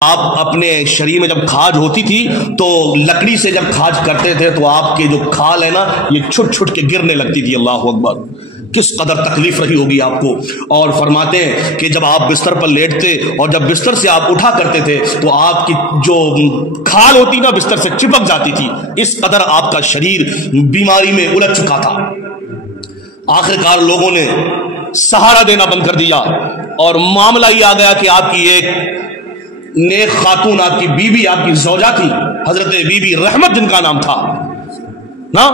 آپ اپنے شریر میں جب کھاج ہوتی تھی تو لکڑی سے جب کھاج کرتے تھے تو آپ کے جو کھال ہے نا یہ چھٹ چھٹ کے گرنے لگتی تھی. اللہ اکبر, کس قدر تکلیف رہی ہوگی آپ کو. اور فرماتے ہیں کہ جب آپ بستر پر لیٹتے اور جب بستر سے آپ اٹھا کرتے تھے تو آپ کی جو کھال ہوتی نا بستر سے چپک جاتی تھی. اس قدر آپ کا شریر بیماری میں الجھ چکا تھا. آخرکار لوگوں نے سہارا دینا بند کر دیا اور معاملہ یہ آ گیا کہ آپ کی ایک نیک خاتون, آپ کی بیوی, آپ کی زوجہ تھی, حضرت بی بی رحمت جن کا نام تھا نا,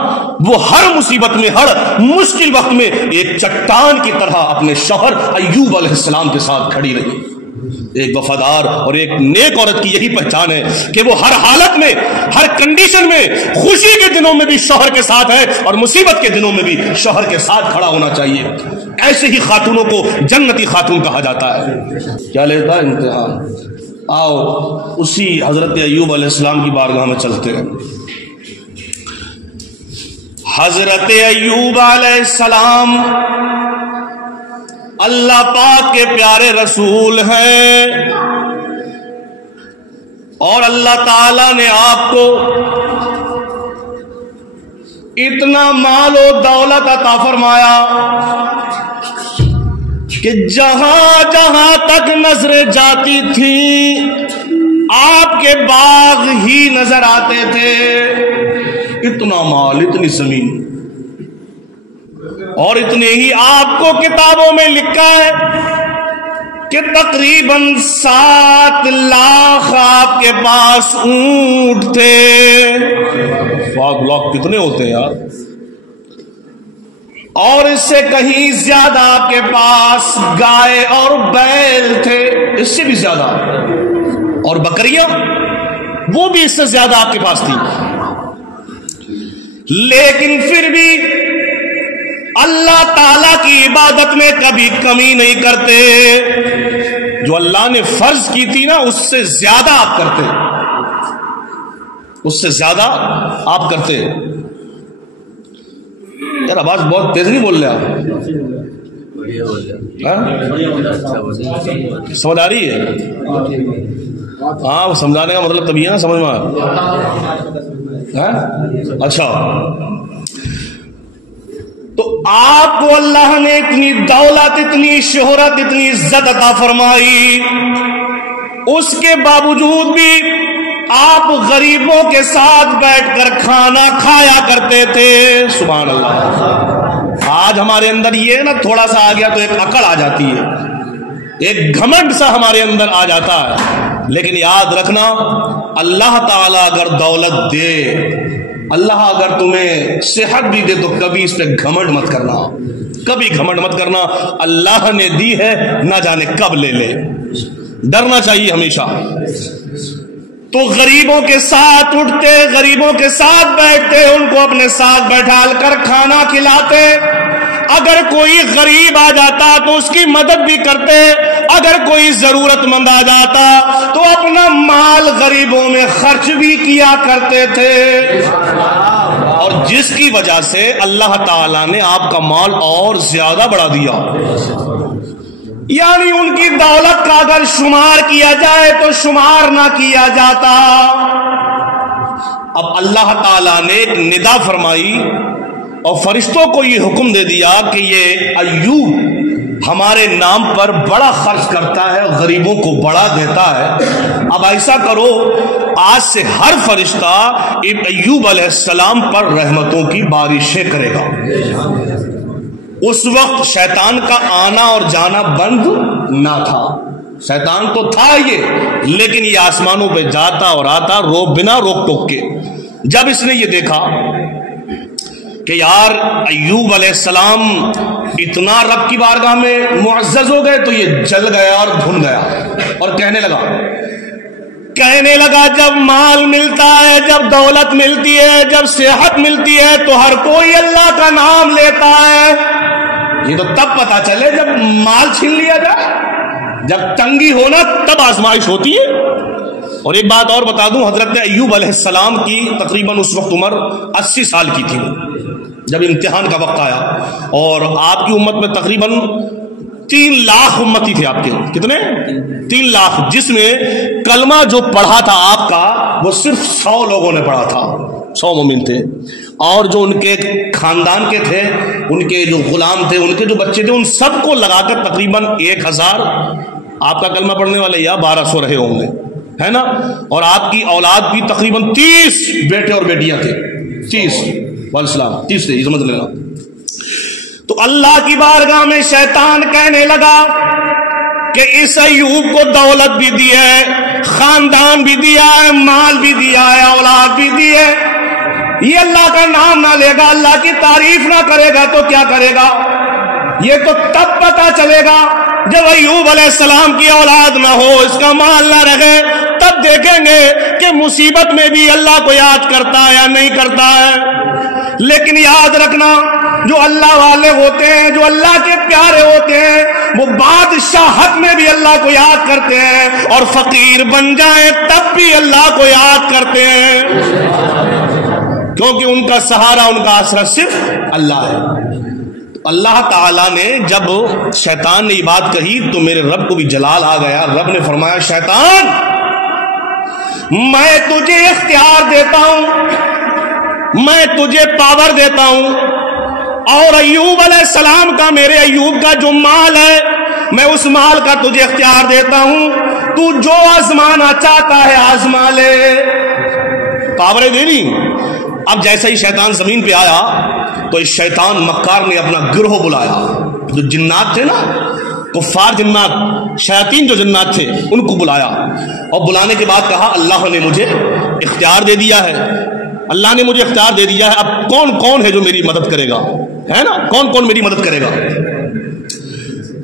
وہ ہر مصیبت میں, ہر مشکل وقت میں ایک چٹان کی طرح اپنے شوہر ایوب علیہ السلام کے ساتھ کھڑی رہی. ایک وفادار اور ایک نیک عورت کی یہی پہچان ہے کہ وہ ہر حالت میں, ہر کنڈیشن میں, خوشی کے دنوں میں بھی شوہر کے ساتھ ہے اور مصیبت کے دنوں میں بھی شوہر کے ساتھ کھڑا ہونا چاہیے. ایسے ہی خاتونوں کو جنتی خاتون کہا جاتا ہے. کیا لیتا ہے امتحان. آؤ اسی حضرت ایوب علیہ السلام کی بارگاہ میں چلتے ہیں. حضرت ایوب علیہ السلام اللہ پاک کے پیارے رسول ہیں اور اللہ تعالی نے آپ کو اتنا مال و دولت عطا فرمایا کہ جہاں جہاں تک نظریں جاتی تھیں آپ کے باغ ہی نظر آتے تھے. اتنا مال, اتنی زمین, اور اتنے ہی آپ کو کتابوں میں لکھا ہے کہ تقریباً 7 لاکھ آپ کے پاس اونٹ تھے. 7 لاکھ کتنے ہوتے ہیں یار. اور اس سے کہیں زیادہ آپ کے پاس گائے اور بیل تھے, اس سے بھی زیادہ, اور بکریاں وہ بھی اس سے زیادہ آپ کے پاس تھی. لیکن پھر بھی اللہ تعالی کی عبادت میں کبھی کمی نہیں کرتے. جو اللہ نے فرض کی تھی نا اس سے زیادہ آپ کرتے, اس سے زیادہ آپ کرتے. یار آواز بہت تیز نہیں بول رہے آپ, سمجھ آ رہی ہے؟ ہاں, سمجھانے کا مطلب تبھی ہے نا سمجھ میں. اچھا, تو آپ کو اللہ نے اتنی دولت, اتنی شہرت, اتنی عزت عطا فرمائی, اس کے باوجود بھی آپ غریبوں کے ساتھ بیٹھ کر کھانا کھایا کرتے تھے. سبحان اللہ. آج ہمارے اندر یہ نا تھوڑا سا آ گیا تو ایک عقل آ جاتی ہے, ایک گھمنڈ سا ہمارے اندر آ جاتا ہے. لیکن یاد رکھنا, اللہ تعالی اگر دولت دے, اللہ اگر تمہیں صحت بھی دے تو کبھی اس پہ گھمنڈ مت کرنا, کبھی گھمنڈ مت کرنا. اللہ نے دی ہے, نہ جانے کب لے لے. ڈرنا چاہیے ہمیشہ. تو غریبوں کے ساتھ اٹھتے, غریبوں کے ساتھ بیٹھتے, ان کو اپنے ساتھ بیٹھال کر کھانا کھلاتے. اگر کوئی غریب آ جاتا تو اس کی مدد بھی کرتے, اگر کوئی ضرورت مند آ جاتا تو اپنا مال غریبوں میں خرچ بھی کیا کرتے تھے. اور جس کی وجہ سے اللہ تعالی نے آپ کا مال اور زیادہ بڑھا دیا. یعنی ان کی دولت کا اگر شمار کیا جائے تو شمار نہ کیا جاتا. اب اللہ تعالیٰ نے ایک ندا فرمائی اور فرشتوں کو یہ حکم دے دیا کہ یہ ایوب ہمارے نام پر بڑا خرچ کرتا ہے, غریبوں کو بڑا دیتا ہے. اب ایسا کرو, آج سے ہر فرشتہ ایوب علیہ السلام پر رحمتوں کی بارشیں کرے گا. اس وقت شیطان کا آنا اور جانا بند نہ تھا. شیطان تو تھا یہ, لیکن یہ آسمانوں پہ جاتا اور آتا بنا روک ٹوک کے. جب اس نے یہ دیکھا کہ یار ایوب علیہ السلام اتنا رب کی بارگاہ میں معزز ہو گئے, تو یہ جل گیا اور بھن گیا اور کہنے لگا جب مال ملتا ہے, جب دولت ملتی ہے, جب صحت ملتی ہے تو ہر کوئی اللہ کا نام لیتا ہے. یہ تو تب پتا چلے جب مال چھین لیا جائے, جب تنگی ہونا تب آزمائش ہوتی ہے. اور ایک بات اور بتا دوں, حضرت ایوب علیہ السلام کی تقریباً اس وقت عمر 80 سال کی تھی جب امتحان کا وقت آیا, اور آپ کی امت میں تقریباً 3 لاکھ امتی تھے آپ کے. کتنے؟ 3 لاکھ. جس میں کلمہ جو پڑھا تھا آپ کا وہ صرف 100 لوگوں نے پڑھا تھا. 100 مومن تھے. اور جو ان کے خاندان کے تھے, ان کے جو غلام تھے, ان کے جو بچے تھے, ان سب کو لگا کر تقریباً 1000 آپ کا کلمہ پڑھنے والے یا 1200 رہے ہوں گے, ہے نا. اور آپ کی اولاد بھی تقریباً 30 بیٹے اور بیٹیاں تھے. 30 والسلام 30 تھے, یہ سمجھ لینا. تو اللہ کی بارگاہ میں شیطان کہنے لگا کہ اس ایوب کو دولت بھی دی ہے, خاندان بھی دیا ہے, مال بھی دیا ہے, اولاد بھی دی ہے, یہ اللہ کا نام نہ لے گا, اللہ کی تعریف نہ کرے گا تو کیا کرے گا؟ یہ تو تب پتہ چلے گا جب ایوب علیہ السلام کی اولاد نہ ہو, اس کا مال نہ رہے, تب دیکھیں گے کہ مصیبت میں بھی اللہ کو یاد کرتا ہے یا نہیں کرتا ہے. لیکن یاد رکھنا, جو اللہ والے ہوتے ہیں, جو اللہ کے پیارے ہوتے ہیں, وہ بادشاہت میں بھی اللہ کو یاد کرتے ہیں, اور فقیر بن جائیں تب بھی اللہ کو یاد کرتے ہیں, کیونکہ ان کا سہارا, ان کا آسرا صرف اللہ ہے. اللہ تعالیٰ نے جب شیطان نے یہ بات کہی تو میرے رب کو بھی جلال آ گیا. رب نے فرمایا, شیطان میں تجھے اختیار دیتا ہوں, میں تجھے پاور دیتا ہوں, اور ایوب علیہ السلام کا, میرے ایوب کا جو مال ہے, میں اس مال کا تجھے اختیار دیتا ہوں, تو جو آزمانا چاہتا ہے آزما لے. پاوریں دے دی. اب جیسے ہی شیطان زمین پہ آیا تو اس شیطان مکار نے اپنا گروہ بلایا. جو جنات تھے نا, کفار جنات, شیاطین جو جنات تھے, ان کو بلایا, اور بلانے کے بعد کہا اللہ نے مجھے اختیار دے دیا ہے, اللہ نے مجھے اختیار دے دیا ہے, اب کون کون ہے جو میری مدد کرے گا, ہے نا, کون کون میری مدد کرے گا,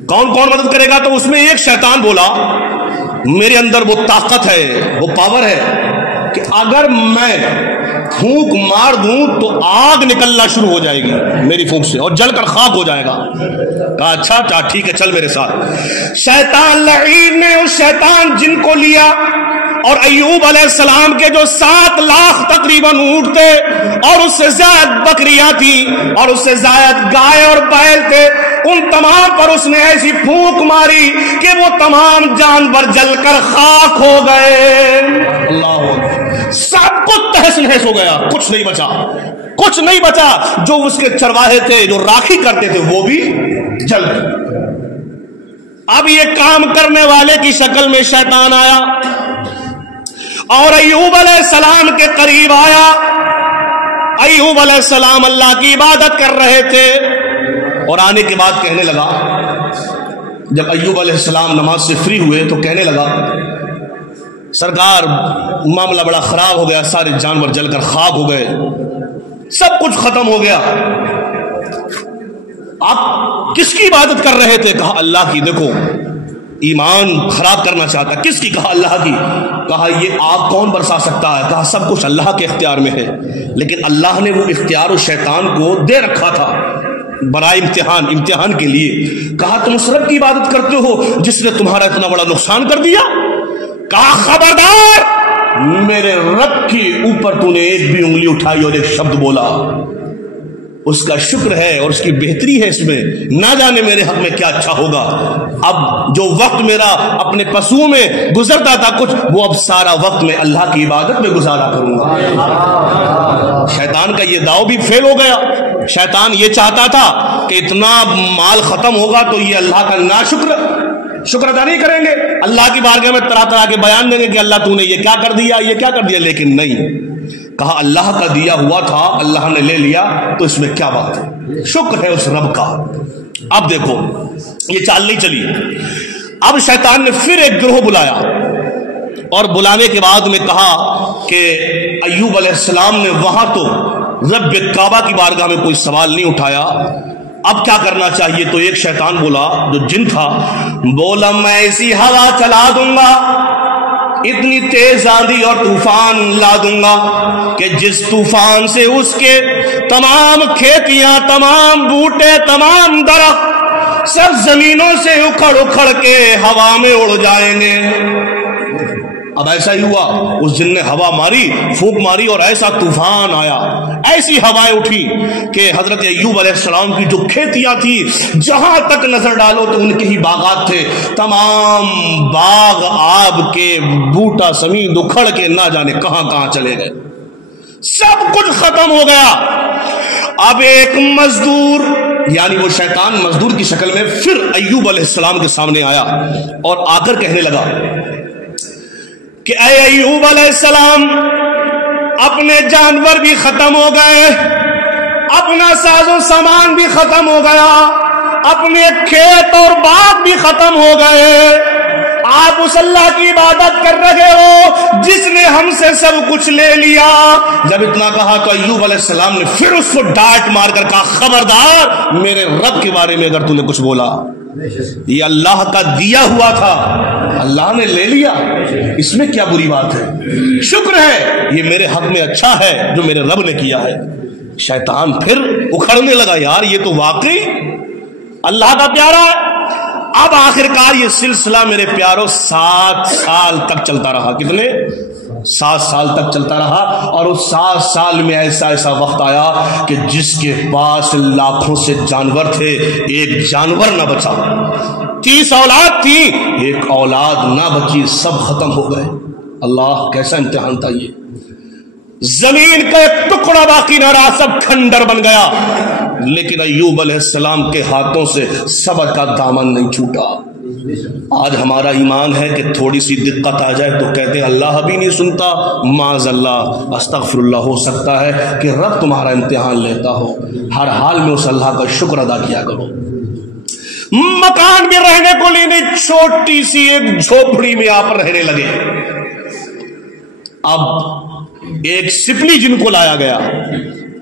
کون کون مدد کرے گا. تو اس میں ایک شیطان بولا, میرے اندر وہ طاقت ہے, وہ پاور ہے کہ اگر میں پھونک مار دوں تو آگ نکلنا شروع ہو جائے گی میری پھونک سے, اور جل کر خاک ہو جائے گا. کہا اچھا ٹھیک ہے, چل میرے ساتھ. شیطان لعین نے اس شیطان جن کو لیا, اور ایوب علیہ السلام کے جو 7 لاکھ تقریباً اونٹ تھے, اور اس سے زائد بکریاں تھیں, اور اس سے زائد گائے اور بیل تھے, ان تمام پر اس نے ایسی پھونک ماری کہ وہ تمام جانور جل کر خاک ہو گئے. اللہ, سب کچھ تہس نہس ہو گیا, کچھ نہیں بچا, کچھ نہیں بچا. جو اس کے چرواہے تھے, جو راکھی کرتے تھے, وہ بھی جل گئے. اب یہ کام کرنے والے کی شکل میں شیطان آیا اور ایوب علیہ السلام کے قریب آیا. ایوب علیہ السلام اللہ کی عبادت کر رہے تھے, اور آنے کے بعد کہنے لگا, جب ایوب علیہ السلام نماز سے فری ہوئے تو کہنے لگا, سرکار معاملہ بڑا خراب ہو گیا, سارے جانور جل کر خاک ہو گئے, سب کچھ ختم ہو گیا. آپ کس کی عبادت کر رہے تھے؟ کہا اللہ کی. دیکھو ایمان خراب کرنا چاہتا. کس کی؟ کہا اللہ کی. کہا یہ آگ کون برسا سکتا ہے؟ کہا سب کچھ اللہ کے اختیار میں ہے, لیکن اللہ نے وہ اختیار اس شیطان کو دے رکھا تھا برائے امتحان کے لیے. کہا تم اس رب کی عبادت کرتے ہو جس نے تمہارا اتنا بڑا نقصان کر دیا. کہا خبردار, میرے رب کے اوپر تو نے ایک بھی انگلی اٹھائی اور ایک شبد بولا, اس کا شکر ہے اور اس کی بہتری ہے اس میں, نہ جانے میرے حق میں کیا اچھا ہوگا. اب جو وقت میرا اپنے پسوؤں میں گزرتا تھا کچھ, وہ اب سارا وقت میں اللہ کی عبادت میں گزارا کروں گا. شیطان کا یہ داؤ بھی فیل ہو گیا. شیطان یہ چاہتا تھا کہ اتنا مال ختم ہوگا تو یہ اللہ کا شکر ادا نہیں کریں گے, اللہ کی بارگاہ میں طرح طرح کے بیان دیں گے کہ اللہ تو نے یہ کیا کر دیا, یہ کیا کر دیا. لیکن نہیں, کہا اللہ کا دیا ہوا تھا, اللہ نے لے لیا, تو اس میں کیا بات ہے, شکر ہے اس رب کا. اب دیکھو یہ چال نہیں چلی. اب شیطان نے پھر ایک گروہ بلایا, اور بلانے کے بعد میں کہا کہ ایوب علیہ السلام نے وہاں تو رب کعبہ کی بارگاہ میں کوئی سوال نہیں اٹھایا, اب کیا کرنا چاہیے. تو ایک شیطان بولا, جو جن تھا, بولا میں ایسی ہوا چلا دوں گا, اتنی تیز آندھی اور طوفان لا دوں گا کہ جس طوفان سے اس کے تمام کھیتیاں, تمام بوٹے, تمام درخت سب زمینوں سے اکھڑ اکھڑ کے ہوا میں اڑ جائیں گے. اب ایسا ہی ہوا، اس جن نے ہوا ماری، پھونک ماری، اور ایسا طوفان آیا، ایسی ہوائیں اٹھی کہ حضرت ایوب علیہ السلام کی جو کھیتیاں تھی جہاں تک نظر ڈالو تو ان کے ہی باغات تھے، تمام باغ آب کے بوٹا سمیت اکھڑ کے نہ جانے کہاں کہاں چلے گئے، سب کچھ ختم ہو گیا۔ اب ایک مزدور، یعنی وہ شیطان مزدور کی شکل میں پھر ایوب علیہ السلام کے سامنے آیا اور آ کر کہنے لگا کہ اے ایوب علیہ السلام، اپنے جانور بھی ختم ہو گئے، اپنا ساز و سامان بھی ختم ہو گیا، اپنے کھیت اور باغ بھی ختم ہو گئے، آپ اس اللہ کی عبادت کر رہے ہو جس نے ہم سے سب کچھ لے لیا۔ جب اتنا کہا تو ایوب علیہ السلام نے پھر اس کو ڈانٹ مار کر کہا، خبردار میرے رب کے بارے میں اگر تو نے کچھ بولا، یہ اللہ کا دیا ہوا تھا، اللہ نے لے لیا، اس میں کیا بری بات ہے، شکر ہے یہ میرے حق میں اچھا ہے جو میرے رب نے کیا ہے۔ شیطان پھر اکھڑنے لگا، یار یہ تو واقعی اللہ کا پیارا ہے۔ اب آخرکار یہ سلسلہ میرے پیاروں 7 سال تک چلتا رہا۔ کتنے؟ 7 سال تک چلتا رہا، اور اس 7 سال میں ایسا وقت آیا کہ جس کے پاس لاکھوں سے جانور تھے ایک جانور نہ بچا، 30 اولاد تھی ایک اولاد نہ بچی، سب ختم ہو گئے۔ اللہ کیسا امتحان تھا یہ، زمین کا ایک ٹکڑا باقی نہ رہا، سب کھنڈر بن گیا، لیکن ایوب علیہ السلام کے ہاتھوں سے صبر کا دامن نہیں چھوٹا۔ آج ہمارا ایمان ہے کہ تھوڑی سی دقت آ جائے تو کہتے ہیں اللہ بھی نہیں سنتا، معاذ اللہ، استغفر اللہ، ہو سکتا ہے کہ رب تمہارا امتحان لیتا ہو۔ ہر حال میں اس اللہ کا شکر ادا کیا کرو۔ مکان بھی رہنے کو لینے، چھوٹی سی ایک جھوپڑی میں آپ رہنے لگے۔ اب ایک سپلی جن کو لایا گیا،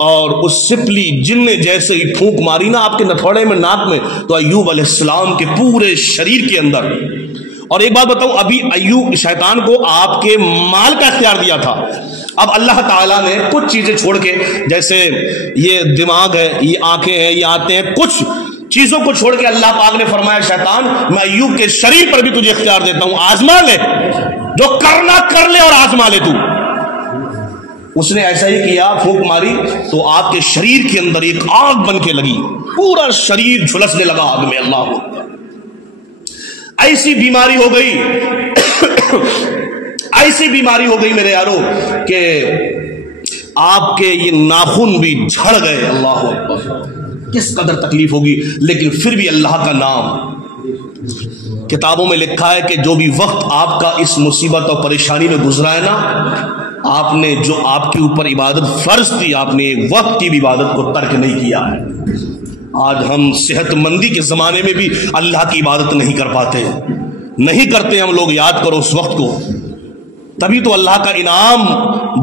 اور اس سپلی جن نے جیسے ہی پھونک ماری نا آپ کے نتھوڑے میں، ناک میں، تو ایوب علیہ السلام کے پورے شریر کے اندر۔ اور ایک بات بتاؤں، ابھی ایوب شیطان کو آپ کے مال کا اختیار دیا تھا، اب اللہ تعالیٰ نے کچھ چیزیں چھوڑ کے، جیسے یہ دماغ ہے، یہ آنکھیں ہیں، یہ آتے ہیں، کچھ چیزوں کو چھوڑ کے اللہ پاک نے فرمایا شیطان میں ایوب کے شریر پر بھی تجھے اختیار دیتا ہوں، آزما لے، جو کرنا کر لے اور آزما لے تو۔ اس نے ایسا ہی کیا، پھونک ماری تو آپ کے شریر کے اندر ایک آگ بن کے لگی، پورا شریر جھلسنے لگا آگ میں۔ اللہ اکبر، ایسی بیماری ہو گئی ایسی بیماری ہو گئی میرے یارو کہ آپ کے یہ ناخن بھی جھڑ گئے۔ اللہ اکبر، کس قدر تکلیف ہوگی، لیکن پھر بھی اللہ کا نام۔ کتابوں میں لکھا ہے کہ جو بھی وقت آپ کا اس مصیبت اور پریشانی میں گزرا ہے نا، آپ نے جو آپ کے اوپر عبادت فرض تھی، آپ نے ایک وقت کی بھی عبادت کو ترک نہیں کیا ہے۔ آج ہم صحت مندی کے زمانے میں بھی اللہ کی عبادت نہیں کر پاتے، نہیں کرتے ہم لوگ۔ یاد کرو اس وقت کو، تبھی تو اللہ کا انعام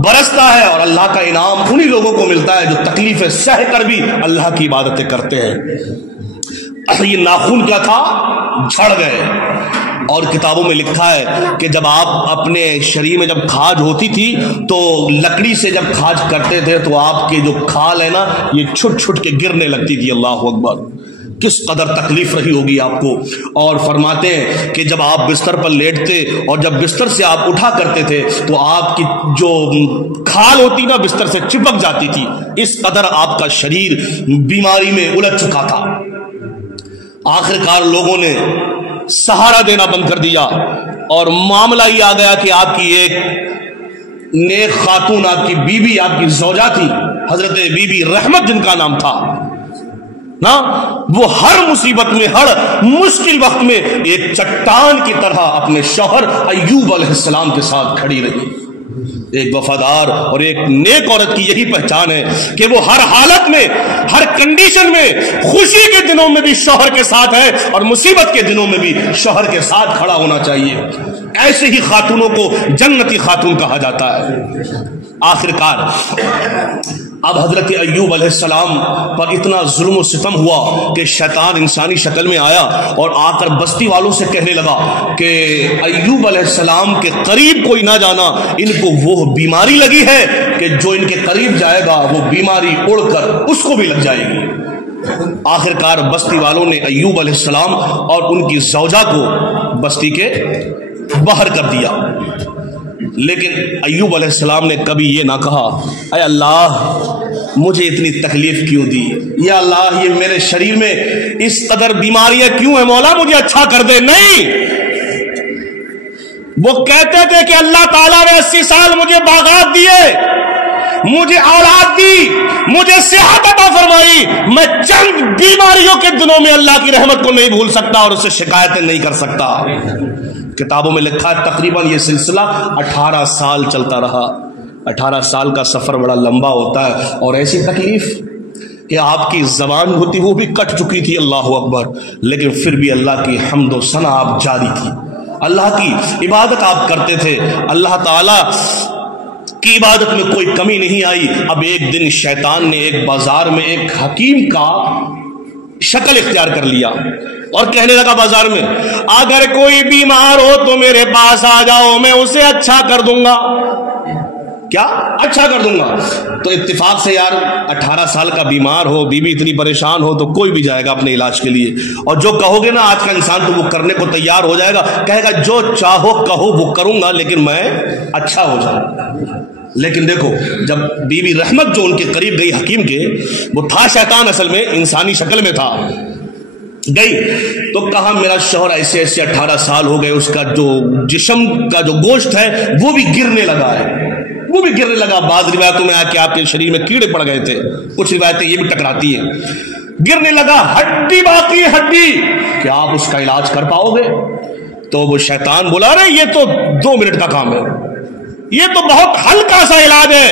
برستا ہے، اور اللہ کا انعام انہی لوگوں کو ملتا ہے جو تکلیفیں سہ کر بھی اللہ کی عبادتیں کرتے ہیں۔ یہ ناخن کیا تھا؟ جھڑ گئے۔ اور کتابوں میں لکھا ہے کہ جب آپ اپنے شریر میں جب کھاج ہوتی تھی تو لکڑی سے جب کھاج کرتے تھے تو آپ کے جو کھال ہے نا یہ چھٹ چھٹ کے گرنے لگتی تھی۔ اللہ اکبر، کس قدر تکلیف رہی ہوگی آپ کو۔ اور فرماتے ہیں کہ جب آپ بستر پر لیٹتے اور جب بستر سے آپ اٹھا کرتے تھے تو آپ کی جو کھال ہوتی نا بستر سے چپک جاتی تھی، اس قدر آپ کا شریر بیماری میں الجھ چکا تھا۔ آخرکار لوگوں نے سہارا دینا بند کر دیا، اور معاملہ یہ آ گیا کہ آپ کی ایک نیک خاتون، آپ کی بیوی، آپ کی زوجہ تھی، حضرت بی بی رحمت جن کا نام تھا نا، وہ ہر مصیبت میں، ہر مشکل وقت میں ایک چٹان کی طرح اپنے شوہر ایوب علیہ السلام کے ساتھ کھڑی رہی۔ ایک وفادار اور ایک نیک عورت کی یہی پہچان ہے کہ وہ ہر حالت میں، ہر کنڈیشن میں، خوشی کے دنوں میں بھی شوہر کے ساتھ ہے اور مصیبت کے دنوں میں بھی شوہر کے ساتھ کھڑا ہونا چاہیے۔ ایسے ہی خاتونوں کو جنتی خاتون کہا جاتا ہے۔ آخرکار اب حضرت ایوب علیہ السلام پر اتنا ظلم و ستم ہوا کہ شیطان انسانی شکل میں آیا اور آ کر بستی والوں سے کہنے لگا کہ ایوب علیہ السلام کے قریب کوئی نہ جانا، ان کو وہ بیماری لگی ہے کہ جو ان کے قریب جائے گا وہ بیماری اڑ کر اس کو بھی لگ جائے گی۔ آخرکار بستی والوں نے ایوب علیہ السلام اور ان کی زوجہ کو بستی کے باہر کر دیا۔ لیکن ایوب علیہ السلام نے کبھی یہ نہ کہا اے اللہ مجھے اتنی تکلیف کیوں دی، یا اللہ یہ میرے شریر میں اس قدر بیماریاں کیوں ہیں، مولا مجھے اچھا کر دے. نہیں، وہ کہتے تھے کہ اللہ تعالیٰ نے 80 سال مجھے باغات دیے، مجھے اولاد دی، مجھے صحت عطا فرمائی، میں چند بیماریوں کے دنوں میں اللہ کی رحمت کو نہیں بھول سکتا اور اس سے شکایتیں نہیں کر سکتا. کتابوں میں لکھا ہے تقریباً یہ سلسلہ 18 سال چلتا رہا. 18 سال کا سفر بڑا لمبا ہوتا ہے، اور ایسی تکلیف کہ آپ کی زبان ہوتی وہ بھی کٹ چکی تھی، اللہ اکبر، لیکن پھر بھی اللہ کی حمد و ثنا آپ جاری کی، اللہ کی عبادت آپ کرتے تھے، اللہ تعالی کی عبادت میں کوئی کمی نہیں آئی. اب ایک دن شیطان نے ایک بازار میں ایک حکیم کا شکل اختیار کر لیا اور کہنے لگا بازار میں اگر کوئی بیمار ہو تو میرے پاس آ جاؤ، میں اسے اچھا کر دوں گا. کیا اچھا کر دوں گا؟ تو اتفاق سے یار 18 سال کا بیمار ہو، بیوی اتنی پریشان ہو تو کوئی بھی جائے گا اپنے علاج کے لیے، اور جو کہو گے نا آج کا انسان تو وہ کرنے کو تیار ہو جائے گا، کہے گا جو چاہو کہو وہ کروں گا لیکن میں اچھا ہو جاؤں. لیکن دیکھو جب بی بی رحمت جو ان کے قریب گئی حکیم کے، وہ تھا شیطان اصل میں انسانی شکل میں تھا، گئی تو کہا میرا شوہر ایسے ایسے 18 سال ہو گئے، اس کا جو جسم کا جو گوشت ہے وہ بھی گرنے لگا ہے، وہ بھی گرنے لگا. بعض روایتوں میں آیا کہ آپ کے شریر میں کیڑے پڑ گئے تھے، کچھ روایتیں یہ بھی ٹکراتی ہیں. گرنے لگا، ہڈی باقی ہڈی، کیا آپ اس کا علاج کر پاؤ گے؟ تو وہ شیطان بولا رہے یہ تو 2 منٹ کا کام ہے، یہ تو بہت ہلکا سا علاج ہے،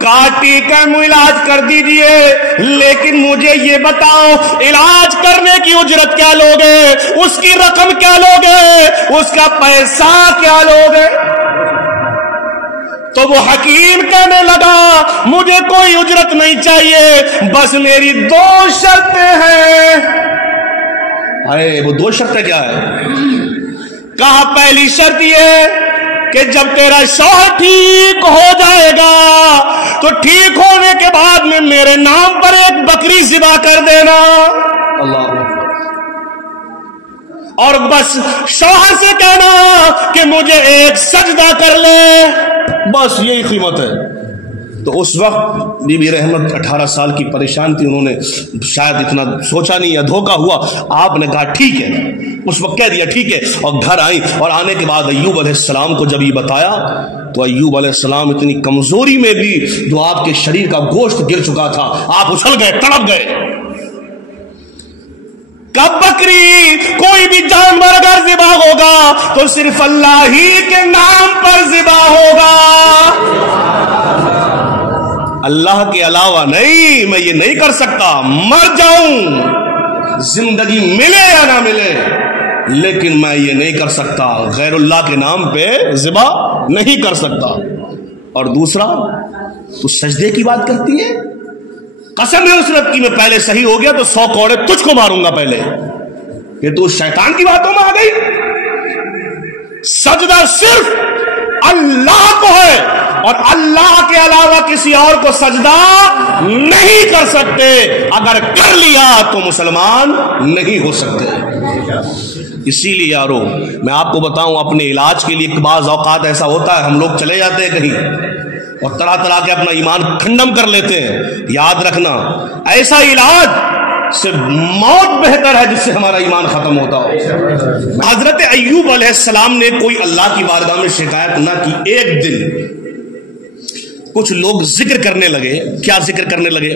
کاٹی کا علاج کر دیجئے، لیکن مجھے یہ بتاؤ علاج کرنے کی اجرت کیا لوگے، اس کی رقم کیا لوگے، اس کا پیسہ کیا لوگے؟ تو وہ حکیم کہنے لگا مجھے کوئی اجرت نہیں چاہیے، بس میری 2 شرطیں ہیں. ارے وہ 2 شرطیں کیا ہے؟ کہا پہلی شرط یہ کہ جب تیرا شوہر ٹھیک ہو جائے گا تو ٹھیک ہونے کے بعد میں میرے نام پر ایک بکری ذبح کر دینا. اللہ، اور بس شوہر سے کہنا کہ مجھے ایک سجدہ کر لے، بس یہی قیمت ہے. تو اس وقت بی بی رحمت 18 سال کی پریشان تھی، انہوں نے شاید اتنا سوچا نہیں یا دھوکا ہوا، آپ نے کہا ٹھیک ہے، اس وقت کہہ دیا ٹھیک ہے، اور گھر آئی. اور آنے کے بعد ایوب علیہ السلام کو جب یہ بتایا تو ایوب علیہ السلام اتنی کمزوری میں بھی جو آپ کے شریر کا گوشت گر چکا تھا، آپ اچھل گئے، تڑپ گئے. کب بکری کوئی بھی جانور اگر ذبح ہوگا تو صرف اللہ ہی کے نام پر ذبح ہوگا، اللہ کے علاوہ نہیں. میں یہ نہیں کر سکتا، مر جاؤں، زندگی ملے یا نہ ملے، لیکن میں یہ نہیں کر سکتا، غیر اللہ کے نام پہ ذبح نہیں کر سکتا. اور دوسرا تو سجدے کی بات کرتی ہے، قسم ہے اس رب کی میں پہلے صحیح ہو گیا تو 100 کوڑے تجھ کو ماروں گا پہلے، کہ تو شیطان کی باتوں میں آ گئی. سجدہ صرف اللہ کو ہے اور اللہ کے علاوہ کسی اور کو سجدہ نہیں کر سکتے، اگر کر لیا تو مسلمان نہیں ہو سکتے. اسی لیے یارو میں آپ کو بتاؤں، اپنے علاج کے لیے بعض اوقات ایسا ہوتا ہے ہم لوگ چلے جاتے ہیں کہیں اور طرح طرح کے اپنا ایمان کھنڈم کر لیتے ہیں. یاد رکھنا ایسا علاج سے موت بہتر ہے جس سے ہمارا ایمان ختم ہوتا ہو. حضرت ایوب علیہ السلام نے کوئی اللہ کی بارگاہ میں شکایت نہ کی. ایک دن کچھ لوگ ذکر کرنے لگے. کیا ذکر کرنے لگے؟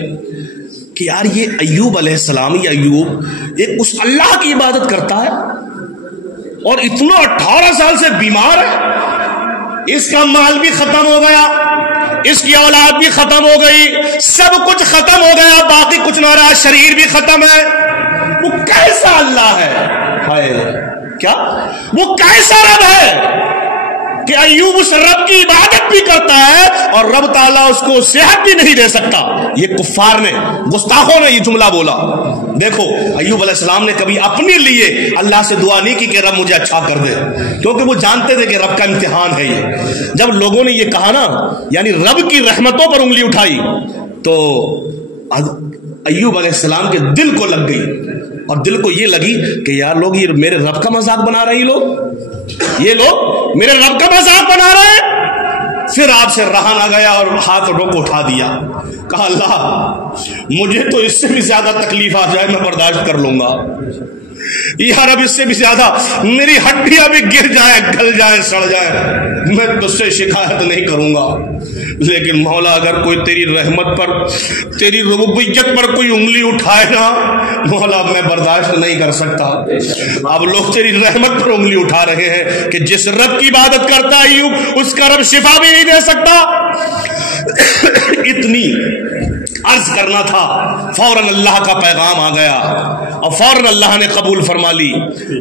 کہ یار یہ ایوب علیہ السلام، یہ ایوب ایک اس اللہ کی عبادت کرتا ہے اور اتنا 18 سال سے بیمار ہے، اس کا مال بھی ختم ہو گیا، اس کی اولاد بھی ختم ہو گئی، سب کچھ ختم ہو گیا، باقی کچھ نہ رہا، شریر بھی ختم ہے. وہ کیسا اللہ ہے؟ ہائے کیا وہ کیسا رب ہے کہ ایوب اس رب کی عبادت بھی کرتا ہے اور رب تعالیٰ اس کو صحت بھی نہیں دے سکتا. یہ کفار نے، گستاخوں نے یہ جملہ بولا. دیکھو ایوب علیہ السلام نے کبھی اپنے لیے اللہ سے دعا نہیں کی کہ رب مجھے اچھا کر دے، کیونکہ وہ جانتے تھے کہ رب کا امتحان ہے یہ. جب لوگوں نے یہ کہا نا، یعنی رب کی رحمتوں پر انگلی اٹھائی، تو ایوب علیہ السلام کے دل کو لگ گئی، اور دل کو یہ لگی کہ یار لوگ یہ میرے رب کا مذاق بنا رہے ہیں، یہ لوگ میرے رب کا مذاق بنا رہے ہیں۔ پھر آپ سے رہا نہ گیا اور ہاتھ کو اٹھا دیا، کہا اللہ مجھے تو اس سے بھی زیادہ تکلیف آ جائے میں برداشت کر لوں گا، یا رب اس سے بھی زیادہ میری ہڈیاں بھی گر جائیں، گل جائیں، سڑ جائیں، میں تجھ سے شکایت نہیں کروں گا، لیکن مولا اگر کوئی تیری رحمت پر، تیری ربوبیت پر کوئی انگلی اٹھائے نا مولا میں برداشت نہیں کر سکتا۔ اب لوگ تیری رحمت پر انگلی اٹھا رہے ہیں کہ جس رب کی عبادت کرتا ہے ایوب اس کا رب شفا بھی نہیں دے سکتا۔ اتنی عرض کرنا تھا، فوراً اللہ کا پیغام آ گیا اور فوراً اللہ نے قبول فرما لی،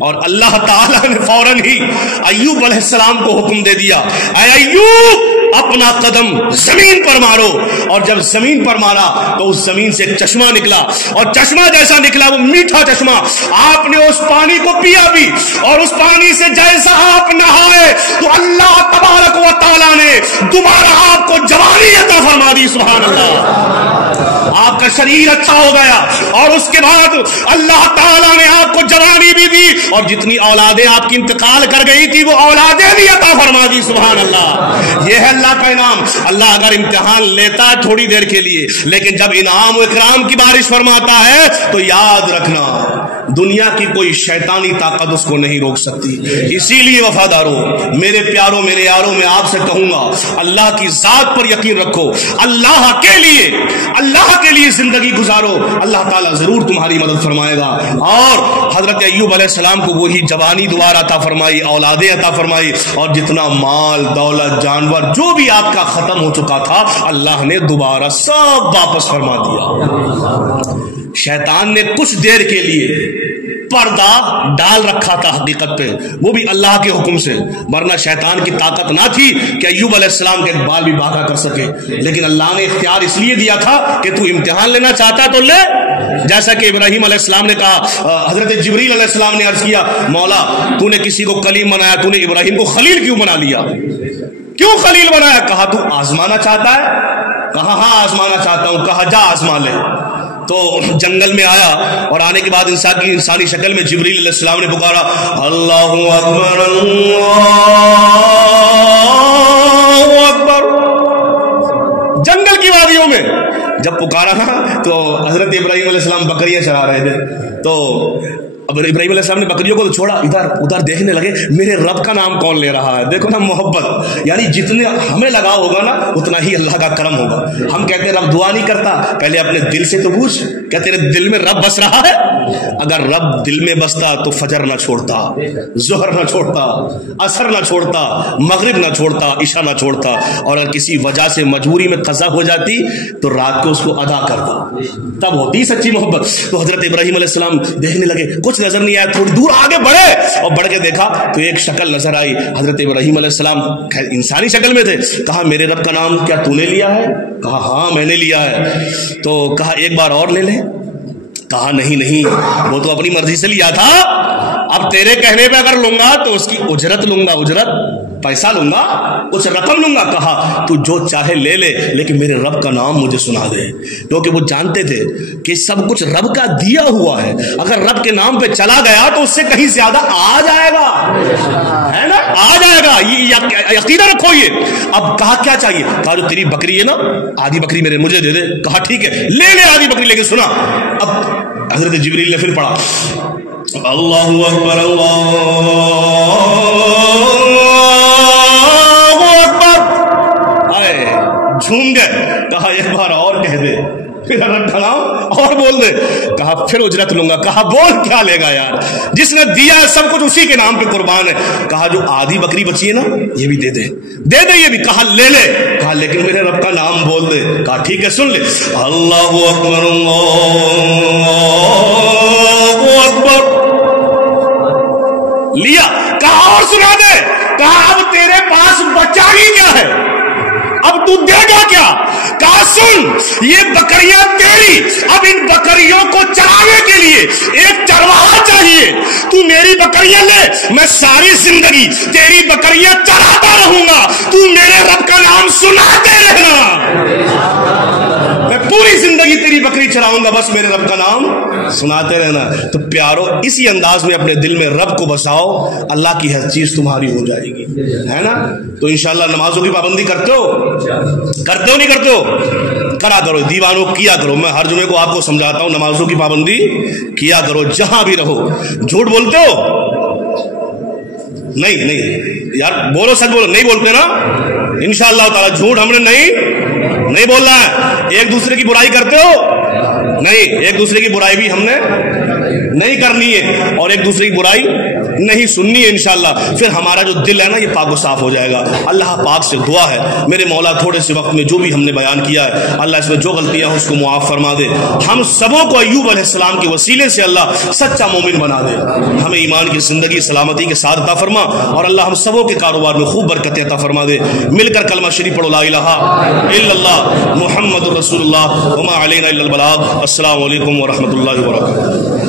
اور اللہ تعالیٰ نے فوراً ہی ایوب علیہ السلام کو حکم دے دیا، اے ایوب اپنا قدم زمین پر مارو، اور جب زمین پر مارا تو اس زمین سے ایک چشمہ نکلا، اور چشمہ جیسا نکلا وہ میٹھا چشمہ، آپ نے اس پانی کو پیا بھی، اور اس پانی سے جیسا آپ نہائے تو اللہ تبارک و تعالیٰ نے دوبارہ آپ کو جوانی عطا فرما دی، سبحان اللہ، آپ کا شریر اچھا ہو گیا، اور اس کے بعد اللہ تعالیٰ نے آپ کو جوانی بھی دی، اور جتنی اولادیں آپ کی انتقال کر گئی تھی وہ اولادیں بھی عطا فرما دی، سبحان اللہ۔ یہ ہے اللہ کا انعام۔ اللہ اگر امتحان لیتا ہے تھوڑی دیر کے لیے، لیکن جب انعام و اکرام کی بارش فرماتا ہے تو یاد رکھنا دنیا کی کوئی شیطانی طاقت اس کو نہیں روک سکتی۔ اسی لیے وفاداروں، میرے پیاروں، میرے یاروں، میں آپ سے کہوں گا اللہ کی ذات پر یقین رکھو، اللہ کے لیے زندگی گزارو، اللہ تعالیٰ ضرور تمہاری مدد فرمائے گا۔ اور حضرت ایوب علیہ السلام کو وہی جوانی دوبارہ عطا فرمائی، اولادیں عطا فرمائی، اور جتنا مال دولت جانور جو بھی آپ کا ختم ہو چکا تھا اللہ نے دوبارہ سب واپس فرما دیا۔ شیطان نے کچھ دیر کے لیے پردہ ڈال رکھا تھا حقیقت پہ، وہ بھی اللہ کے حکم سے، ورنہ شیطان کی طاقت نہ تھی کہ ایوب علیہ السلام کے بال بھی باقا کر سکے، لیکن اللہ نے اختیار اس لیے دیا تھا کہ تو امتحان لینا چاہتا تو لے، جیسا کہ ابراہیم علیہ السلام نے کہا، حضرت جبریل علیہ السلام نے عرض کیا مولا تو نے کسی کو کلیم بنایا، تو نے ابراہیم کو خلیل کیوں بنا لیا، کیوں خلیل بنایا؟ کہا تو آزمانا چاہتا ہے؟ کہا ہاں آزمانا چاہتا ہوں۔ کہا جا آزما لے۔ تو جنگل میں آیا، اور آنے کے بعد انسانی شکل میں جبریل علیہ السلام نے پکارا اللہ اکبر اللہ اکبر، جنگل کی وادیوں میں جب پکارا نا تو حضرت ابراہیم علیہ السلام بکریاں چرا رہے تھے، تو ابراہیم علیہ السلام نے بکریوں کو تو چھوڑا، ادھر دیکھنے لگے میرے رب کا نام کون لے رہا ہے۔ دیکھو نا محبت، یعنی جتنے ہمیں لگاؤ ہوگا نا اتنا ہی اللہ کا کرم ہوگا۔ ہم کہتے ہیں رب دعا نہیں کرتا، پہلے اپنے دل سے تو پوچھ، کیا تیرے دل میں رب بس رہا ہے؟ اگر رب دل میں بستا تو فجر نہ چھوڑتا، ظہر نہ چھوڑتا، عصر نہ چھوڑتا، مغرب نہ چھوڑتا، عشاء نہ چھوڑتا، اور اگر کسی وجہ سے مجبوری میں قضا ہو جاتی تو رات کو اس کو ادا کرتا، تب ہوتی سچی محبت۔ تو حضرت ابراہیم علیہ السلام دیکھنے لگے، کچھ نظر نہیں آیا، تھوڑی دور آگے بڑھے اور بڑھ کے دیکھا تو ایک شکل نظر آئی، حضرت ابراہیم علیہ السلام انسانی شکل میں تھے۔ کہا میرے رب کا نام کیا تو نے لیا ہے؟ کہا ہاں میں نے لیا ہے۔ تو کہا ایک بار اور لے لے؟ کہا نہیں، وہ تو اپنی مرضی سے لیا تھا، اب تیرے کہنے پہ اگر لوں گا تو اس کی اجرت لوں گا، اجرت پیسہ لوں گا، کچھ رقم لوں گا۔ کہا تو جو چاہے لے لے، لیکن میرے رب کا نام مجھے سنا دے، کیونکہ وہ جانتے تھے کہ سب کچھ رب کا دیا ہوا ہے، اگر رب کے نام پہ چلا گیا تو اس سے کہیں زیادہ آ جائے گا، ہے نا، آ جائے گا، یہ عقیدہ رکھو۔ یہ اب کہا کیا چاہیے؟ کہا جو تیری بکری ہے نا، آدھی بکری مجھے دے دے۔ کہا ٹھیک ہے لے لے آدھی بکری، لیکن سنا اب حضرت جبریل نے پھر پڑھا اللہ اکبر اللہ اکبر، آئے جھوم گئے۔ کہا ایک بار اور کہہ دے، پھر اور بول دے۔ کہا پھر اجرت لوں گا۔ کہا بول کیا لے گا یار، جس نے دیا سب کچھ اسی کے نام پہ قربان ہے۔ کہا جو آدھی بکری بچی ہے نا یہ بھی دے دے یہ بھی۔ کہا لے لے۔ کہا لیکن میرے رب کا نام بول دے۔ کہا ٹھیک ہے سن لے، اللہ اکبر اللہ اکبر، لیا۔ کہا اور سنا دے۔ کہا اب تیرے پاس بچا ہی کیا ہے، اب تو دے گا کیا؟ کہا سن یہ بکریاں تیری، اب ان بکریوں کو چرانے کے لیے ایک چرواہا چاہیے، تو میری بکریاں لے، میں ساری زندگی تیری بکریاں چراتا رہوں گا، تو میرے رب کا نام سناتے رہنا، میں پوری زندگی تیری بکری بھی چلاؤں گا بس میرے رب کا نام سناتے رہنا. تو پیارو اسی انداز میں اپنے دل میں رب کو بساؤ, اللہ کی ہر چیز تمہاری ہو جائے گی, ہے نا. تو انشاءاللہ نمازوں کی پابندی کرتے ہو نہیں کرتے ہو؟ کرا کرو, دیوانوں کیا کرو. میں ہر جمعے کو آپ کو سمجھاتا ہوں نمازوں کی پابندی کیا کرو جہاں بھی رہو. جھوٹ بولتے ہو؟ نہیں یار بولو, سچ بولو. نہیں بولتے نا انشاءاللہ تعالی, جھوٹ ہم نے نہیں بولنا ہے. ایک دوسرے کی برائی کرتے ہو؟ نہیں, ایک دوسرے کی برائی بھی ہم نے نہیں کرنی ہے اور ایک دوسرے کی برائی نہیں سننی ہے انشاءاللہ. پھر ہمارا جو دل ہے نا یہ پاک و صاف ہو جائے گا. اللہ پاک سے دعا ہے میرے مولا تھوڑے سے وقت میں جو بھی ہم نے بیان کیا ہے اللہ اس میں جو غلطیاں ہیں اس کو معاف فرما دے. ہم سبوں کو ایوب علیہ السلام کے وسیلے سے اللہ سچا مومن بنا دے. ہمیں ایمان کی زندگی سلامتی کے ساتھ عطا فرما اور اللہ ہم سبوں کے کاروبار میں خوب برکت عطا فرما دے. مل کر کلمہ شریف پڑھو, لا الہ الا اللہ محمد الرسول اللہ وما علینا الا البلاغ. السلام علیکم ورحمۃ اللہ وبرکاتہ.